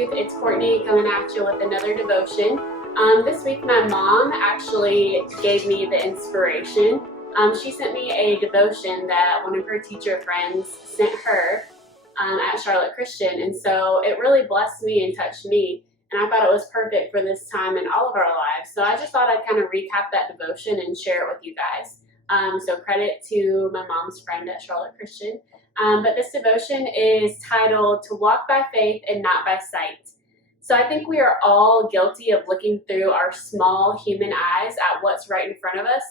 Youth, it's Courtney coming at you with another devotion. This week my mom actually gave me the inspiration. She sent me a devotion that one of her teacher friends sent her at Charlotte Christian, and so it really blessed me and touched me, and I thought it was perfect for this time in all of our lives. So I just thought I'd kind of recap that devotion and share it with you guys. So credit to my mom's friend at Charlotte Christian. But this devotion is titled "To Walk by Faith and Not by Sight." So I think we are all guilty of looking through our small human eyes at what's right in front of us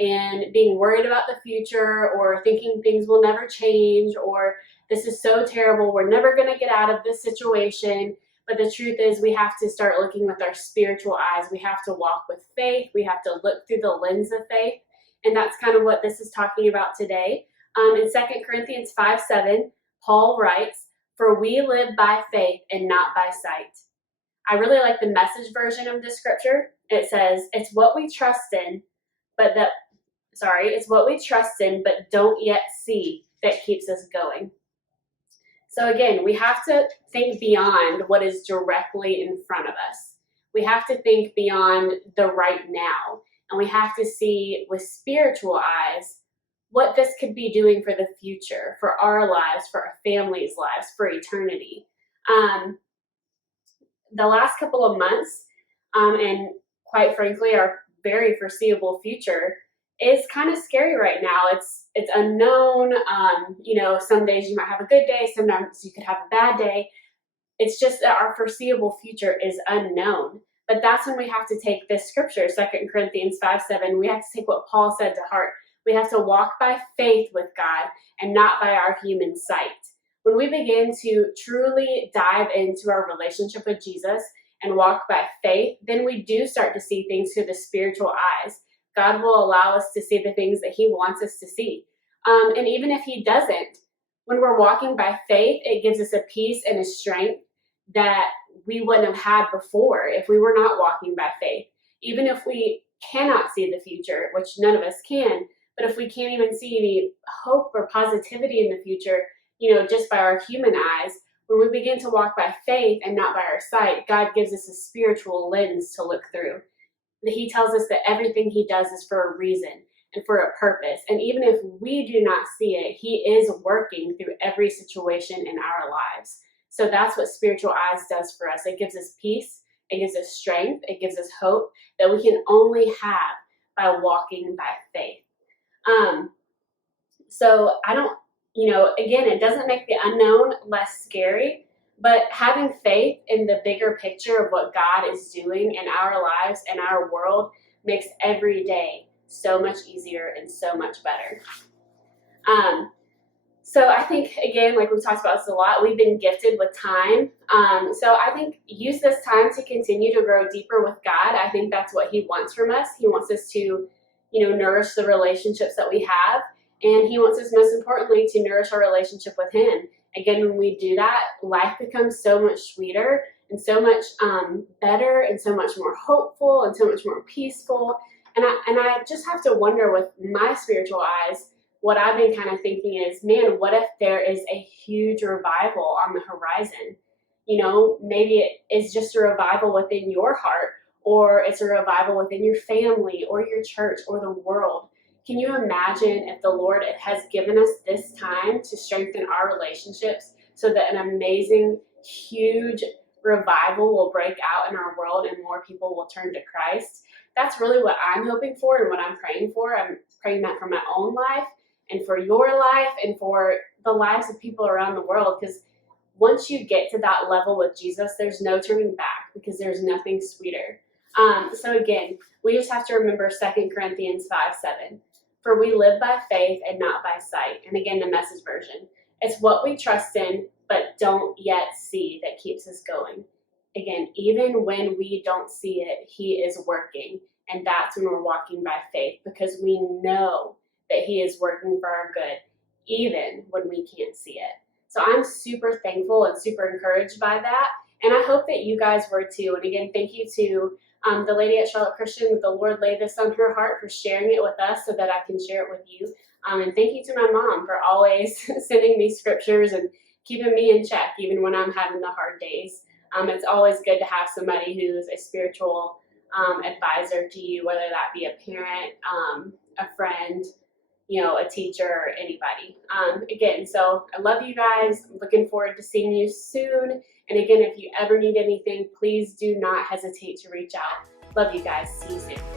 and being worried about the future, or thinking things will never change, or this is so terrible, we're never going to get out of this situation. But the truth is, we have to start looking with our spiritual eyes. We have to walk with faith. We have to look through the lens of faith. And that's kind of what this is talking about today. In 2 Corinthians 5:7, Paul writes, "For we live by faith and not by sight." I really like the Message version of this scripture. It says, it's what we trust in, but don't yet see that keeps us going. So again, we have to think beyond what is directly in front of us. We have to think beyond the right now, and we have to see with spiritual eyes what this could be doing for the future, for our lives, for our families' lives, for eternity. The last couple of months, and quite frankly, our very foreseeable future is kind of scary right now. It's unknown. Some days you might have a good day, sometimes you could have a bad day. It's just that our foreseeable future is unknown. But that's when we have to take this scripture, 2 Corinthians 5:7. We have to take what Paul said to heart. We have to walk by faith with God and not by our human sight. When we begin to truly dive into our relationship with Jesus and walk by faith, then we do start to see things through the spiritual eyes. God will allow us to see the things that He wants us to see. And even if He doesn't, when we're walking by faith, it gives us a peace and a strength that we wouldn't have had before if we were not walking by faith. Even if we cannot see the future, which none of us can, but if we can't even see any hope or positivity in the future, just by our human eyes, when we begin to walk by faith and not by our sight, God gives us a spiritual lens to look through. He tells us that everything He does is for a reason and for a purpose. And even if we do not see it, He is working through every situation in our lives. So that's what spiritual eyes does for us. It gives us peace. It gives us strength. It gives us hope that we can only have by walking by faith. So again, it doesn't make the unknown less scary, but having faith in the bigger picture of what God is doing in our lives and our world makes every day so much easier and so much better. So I think, again, like we've talked about this a lot, we've been gifted with time. So I think use this time to continue to grow deeper with God. I think that's what He wants from us. He wants us to, nourish the relationships that we have. And He wants us, most importantly, to nourish our relationship with Him. Again, when we do that, life becomes so much sweeter and so much better and so much more hopeful and so much more peaceful. And I just have to wonder with my spiritual eyes, what I've been kind of thinking is, man, what if there is a huge revival on the horizon? Maybe it is just a revival within your heart, or it's a revival within your family or your church or the world. Can you imagine if the Lord has given us this time to strengthen our relationships so that an amazing, huge revival will break out in our world and more people will turn to Christ? That's really what I'm hoping for and what I'm praying for. I'm praying that for my own life and for your life and for the lives of people around the world, because once you get to that level with Jesus, there's no turning back, because there's nothing sweeter. So again, we just have to remember 2 Corinthians 5:7. For we live by faith and not by sight. And again, the Message version. It's what we trust in, but don't yet see that keeps us going. Again, even when we don't see it, He is working. And that's when we're walking by faith, because we know that He is working for our good, even when we can't see it. So I'm super thankful and super encouraged by that. And I hope that you guys were too. And again, thank you to the lady at Charlotte Christian, that the Lord laid this on her heart, for sharing it with us so that I can share it with you. And thank you to my mom for always sending me scriptures and keeping me in check, even when I'm having the hard days. It's always good to have somebody who's a spiritual advisor to you, whether that be a parent, a friend, a teacher, anybody. Again, so I love you guys. I'm looking forward to seeing you soon. And again, if you ever need anything, please do not hesitate to reach out. Love you guys. See you soon.